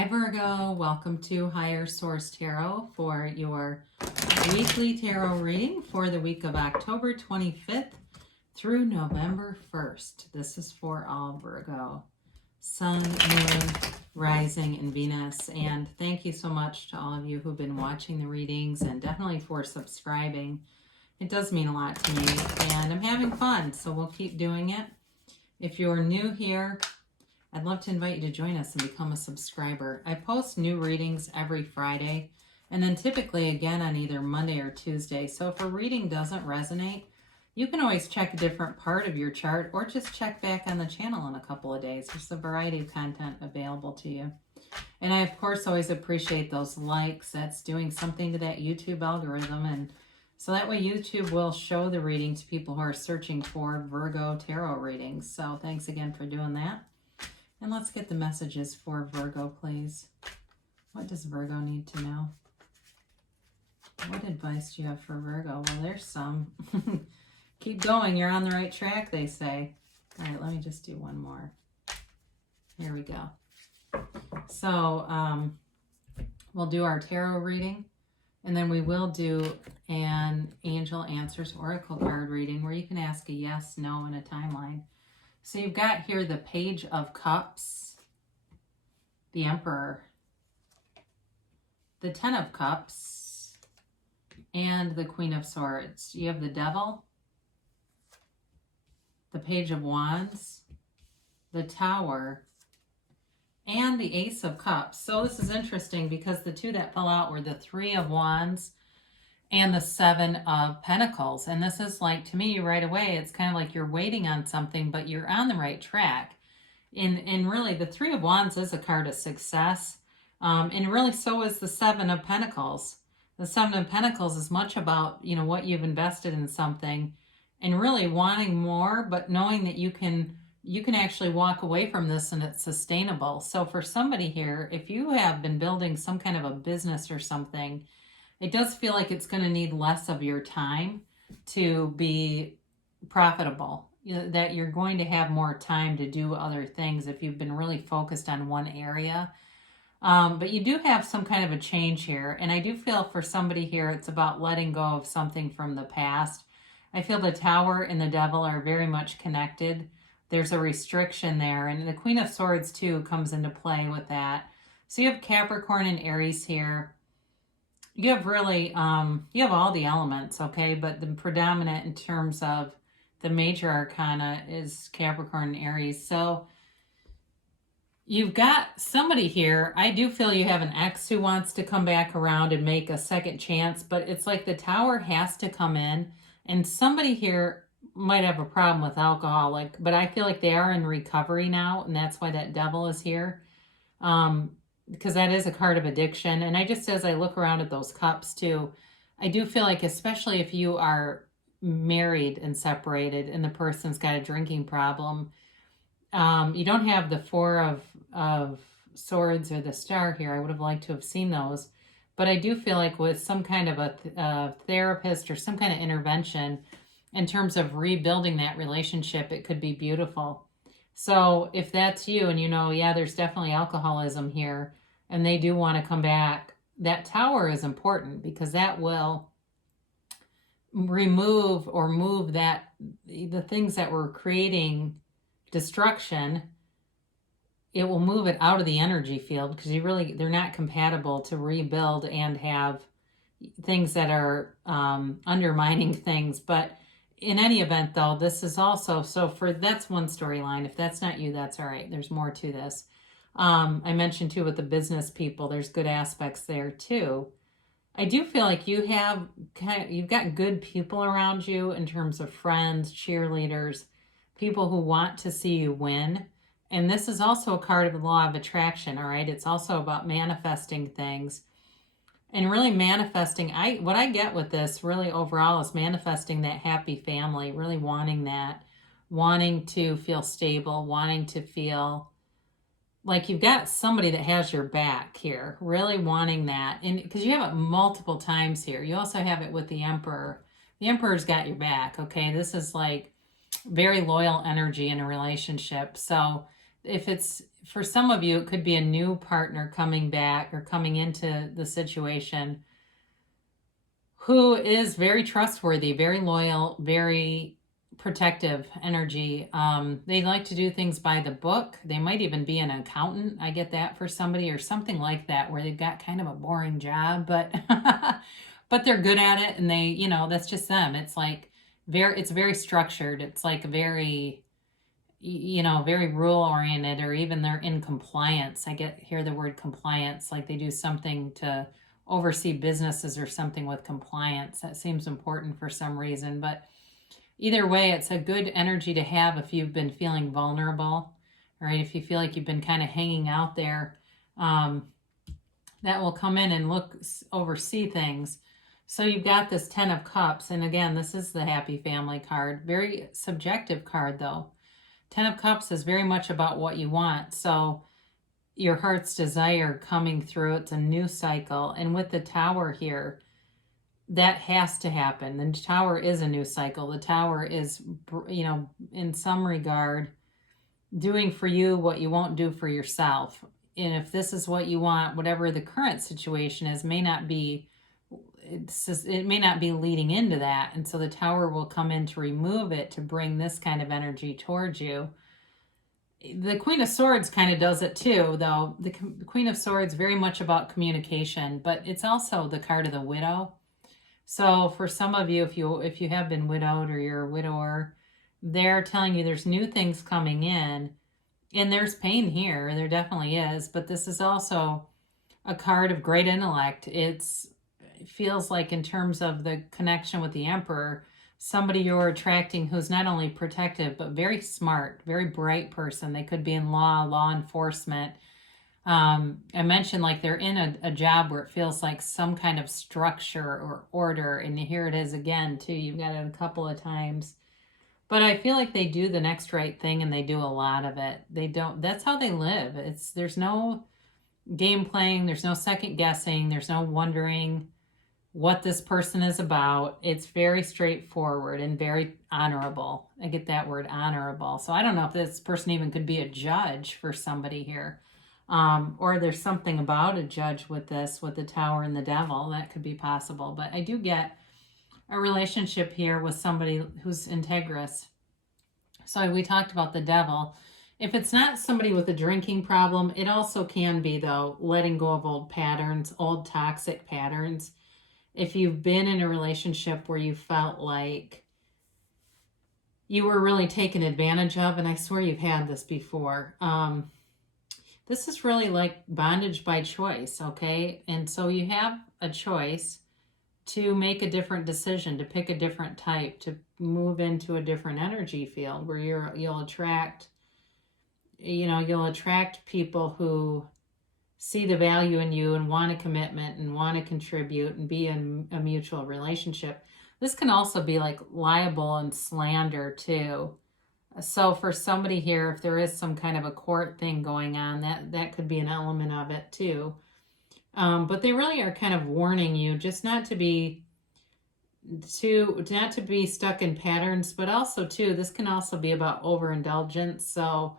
Hi Virgo, welcome to Higher Source Tarot for your weekly tarot reading for the week of October 25th through November 1st. This is for all Virgo, Sun, Moon, Rising, and Venus. And thank you so much to all of you who've been watching the readings and definitely for subscribing. It does mean a lot to me and I'm having fun, so we'll keep doing it. If you're new here, I'd love to invite you to join us and become a subscriber. I post new readings every Friday and then typically again on either Monday or Tuesday. So if a reading doesn't resonate, you can always check a different part of your chart or just check back on the channel in a couple of days. There's a variety of content available to you. And I, of course, always appreciate those likes. That's doing something to that YouTube algorithm. And so that way YouTube will show the reading to people who are searching for Virgo tarot readings. So thanks again for doing that. And let's get the messages for Virgo, please. What does Virgo need to know? What advice do you have for Virgo? Well, there's some. Keep going. You're on the right track, they say. All right, let me just do one more. Here we go. So we'll do our tarot reading. And then we will do an Angel Answers Oracle card reading where you can ask a yes, no, and a timeline. So you've got here the Page of Cups, the Emperor, the Ten of Cups, and the Queen of Swords. You have the Devil, the Page of Wands, the Tower, and the Ace of Cups. So this is interesting because the two that fell out were the Three of Wands and the Seven of Pentacles. And this is like, to me, right away, it's kind of like you're waiting on something, but you're on the right track. And really, the Three of Wands is a card of success. And really, so is the Seven of Pentacles. The Seven of Pentacles is much about, you know, what you've invested in something and really wanting more, but knowing that you can actually walk away from this and it's sustainable. So for somebody here, if you have been building some kind of a business or something, it does feel like it's going to need less of your time to be profitable. You know, that you're going to have more time to do other things if you've been really focused on one area. But you do have some kind of a change here. And I do feel for somebody here, it's about letting go of something from the past. I feel the Tower and the Devil are very much connected. There's a restriction there. And the Queen of Swords, too, comes into play with that. So you have Capricorn and Aries here. You have really, you have all the elements, okay? But the predominant in terms of the major arcana is Capricorn and Aries. So you've got somebody here. I do feel you have an ex who wants to come back around and make a second chance, but it's like the Tower has to come in. And somebody here might have a problem with alcohol, but I feel like they are in recovery now, and that's why that Devil is here. Because that is a card of addiction. And I just, as I look around at those cups too, I do feel like, especially if you are married and separated and the person's got a drinking problem, you don't have the Four of Swords or the Star here. I would have liked to have seen those. But I do feel like with some kind of a therapist or some kind of intervention in terms of rebuilding that relationship, it could be beautiful. So if that's you and you know, yeah, there's definitely alcoholism here and they do want to come back, that Tower is important because that will remove or move that the things that were creating destruction. It will move it out of the energy field because they're not compatible to rebuild and have things that are undermining things. But in any event, though, this is also, that's one storyline. If that's not you, that's all right. There's more to this. I mentioned, too, with the business people, there's good aspects there, too. I do feel like you've got good people around you in terms of friends, cheerleaders, people who want to see you win. And this is also a card of the law of attraction, all right? It's also about manifesting things. And really manifesting, what I get with this really overall is manifesting that happy family, really wanting that, wanting to feel stable, wanting to feel like you've got somebody that has your back here, really wanting that. And because you have it multiple times here. You also have it with the Emperor. The Emperor's got your back, okay? This is like very loyal energy in a relationship. So if it's for some of you, it could be a new partner coming back or coming into the situation who is very trustworthy, very loyal, very protective energy. They like to do things by the book. They might even be an accountant. I get that for somebody, or something like that, where they've got kind of a boring job, but but they're good at it, and they, you know, that's just them. It's like it's very structured. It's like very, you know, very rule oriented, or even they're in compliance. Hear the word compliance, like they do something to oversee businesses or something with compliance. That seems important for some reason, but either way, it's a good energy to have if you've been feeling vulnerable, right? If you feel like you've been kind of hanging out there, that will come in and oversee things. So you've got this 10 of Cups, and again, this is the happy family card. Very subjective card, though. 10 of Cups is very much about what you want. So your heart's desire coming through, it's a new cycle. And with the Tower here, that has to happen. The Tower is a new cycle. The Tower is, you know, in some regard, doing for you what you won't do for yourself. And if this is what you want, whatever the current situation is, it may not be leading into that. And so the Tower will come in to remove it, to bring this kind of energy towards you. The Queen of Swords kind of does it too, though. The Queen of Swords, very much about communication, but it's also the card of the widow. So for some of you, if you have been widowed or you're a widower, they're telling you there's new things coming in, and there's pain here. There definitely is, but this is also a card of great intellect. It feels like, in terms of the connection with the Emperor, somebody you're attracting who's not only protective, but very smart, very bright person. They could be in law enforcement. I mentioned, like, they're in a job where it feels like some kind of structure or order, and here it is again too. You've got it a couple of times, but I feel like they do the next right thing, and they do a lot of it. That's how they live. There's no game playing, there's no second guessing, there's no wondering what this person is about. It's very straightforward and very honorable. I get that word, honorable. So I don't know if this person even could be a judge for somebody here. Or there's something about a judge with this, with the Tower and the Devil. That could be possible. But I do get a relationship here with somebody who's integrous. So we talked about the Devil. If it's not somebody with a drinking problem, it also can be, though, letting go of old patterns, old toxic patterns. If you've been in a relationship where you felt like you were really taken advantage of, and I swear you've had this before, this is really like bondage by choice, okay? And so you have a choice to make a different decision, to pick a different type, to move into a different energy field where you'll attract people who see the value in you and want a commitment and want to contribute and be in a mutual relationship. This can also be like libel and slander too. So for somebody here, if there is some kind of a court thing going on, that could be an element of it too. But they really are kind of warning you just not to be stuck in patterns, but also too, this can also be about overindulgence. So,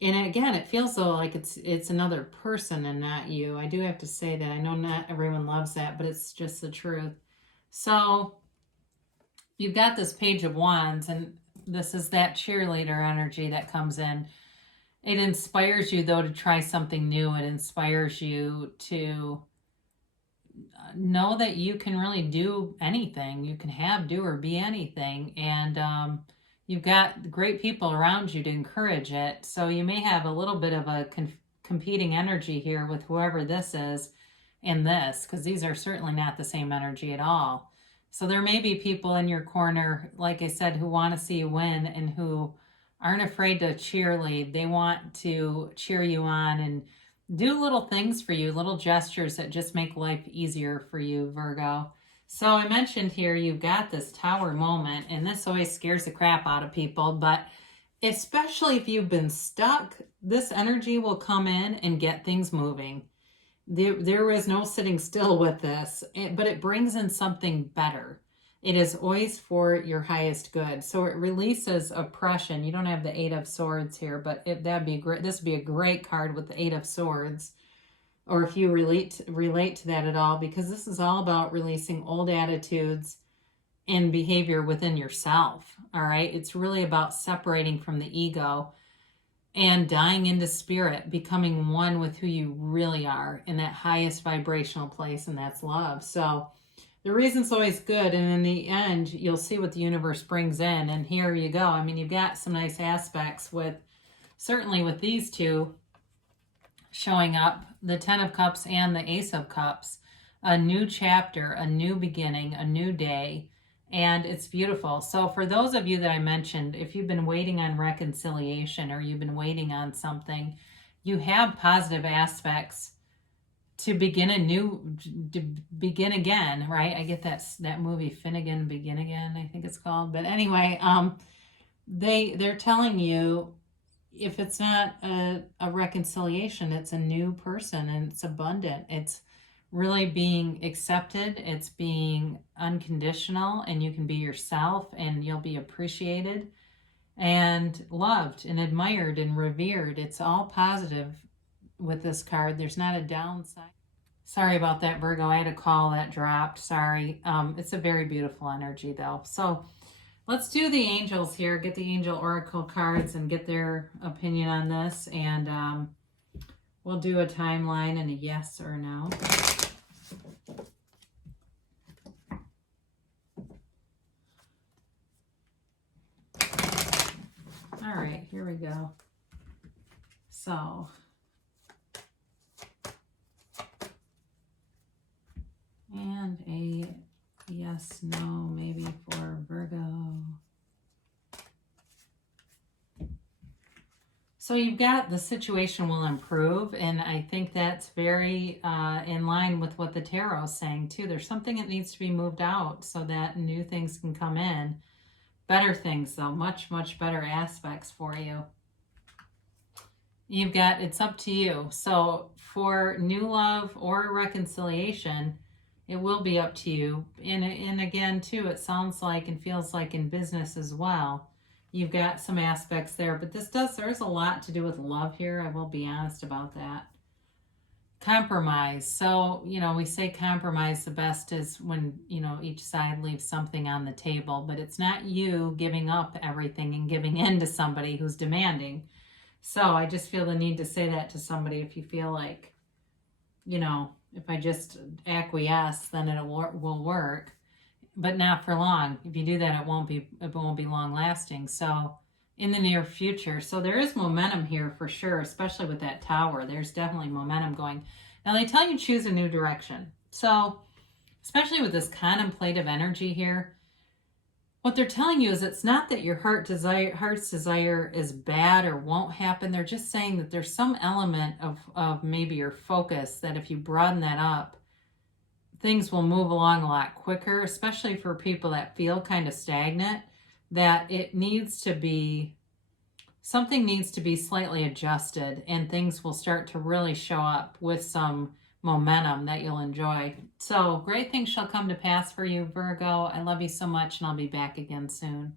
and again, it feels though like it's another person and not you. I do have to say that. I know not everyone loves that, but it's just the truth. So you've got this Page of Wands, and this is that cheerleader energy that comes in. It inspires you, though, to try something new. It inspires you to know that you can really do anything. You can do or be anything. And you've got great people around you to encourage it. So you may have a little bit of a competing energy here with whoever this is and this, because these are certainly not the same energy at all. So there may be people in your corner, like I said, who want to see you win and who aren't afraid to cheerlead. They want to cheer you on and do little things for you, little gestures that just make life easier for you, Virgo. So I mentioned here you've got this Tower moment, and this always scares the crap out of people, but especially if you've been stuck, this energy will come in and get things moving. There is no sitting still with this, but it brings in something better. It is always for your highest good. So it releases oppression. You don't have the Eight of Swords here, but that'd be great. This would be a great card with the Eight of Swords. Or if you relate to that at all, because this is all about releasing old attitudes and behavior within yourself. All right. It's really about separating from the ego and dying into spirit, becoming one with who you really are in that highest vibrational place, and that's love. So the reason's always good, and in the end, you'll see what the universe brings in, and here you go. I mean, you've got some nice aspects with, certainly with these two showing up, the Ten of Cups and the Ace of Cups. A new chapter, a new beginning, a new day, and it's beautiful. So for those of you that I mentioned, if you've been waiting on reconciliation or you've been waiting on something, you have positive aspects to begin again, right? I get that movie Finnegan Begin Again, I think it's called. But anyway, they're telling you, if it's not a reconciliation, it's a new person, and it's abundant. It's really being accepted. It's being unconditional, and you can be yourself, and you'll be appreciated and loved and admired and revered. It's all positive with this card. There's not a downside. Sorry about that, Virgo. I had a call that dropped. Sorry. It's a very beautiful energy, though. So let's do the angels here. Get the angel oracle cards and get their opinion on this. And we'll do a timeline and a yes or no. All right, here we go. So, and a yes, no, maybe for Virgo. So you've got the situation will improve, and I think that's very in line with what the tarot is saying too. There's something that needs to be moved out so that new things can come in. Better things though, much, much better aspects for you. You've got, it's up to you. So for new love or reconciliation, it will be up to you. And again, too, it sounds like and feels like in business as well, you've got some aspects there. But there's a lot to do with love here. I will be honest about that. Compromise. So, we say compromise, the best is when, each side leaves something on the table. But it's not you giving up everything and giving in to somebody who's demanding. So I just feel the need to say that to somebody. If you feel like, if I just acquiesce, then it will work, but not for long. If you do that, it won't be long lasting. So in the near future, so there is momentum here for sure, especially with that tower. There's definitely momentum going. Now they tell you choose a new direction. So especially with this contemplative energy here, what they're telling you is it's not that your heart's desire is bad or won't happen. They're just saying that there's some element of maybe your focus that if you broaden that up, things will move along a lot quicker, especially for people that feel kind of stagnant, that something needs to be slightly adjusted, and things will start to really show up with some momentum that you'll enjoy. So great things shall come to pass for you, Virgo. I love you so much, and I'll be back again soon.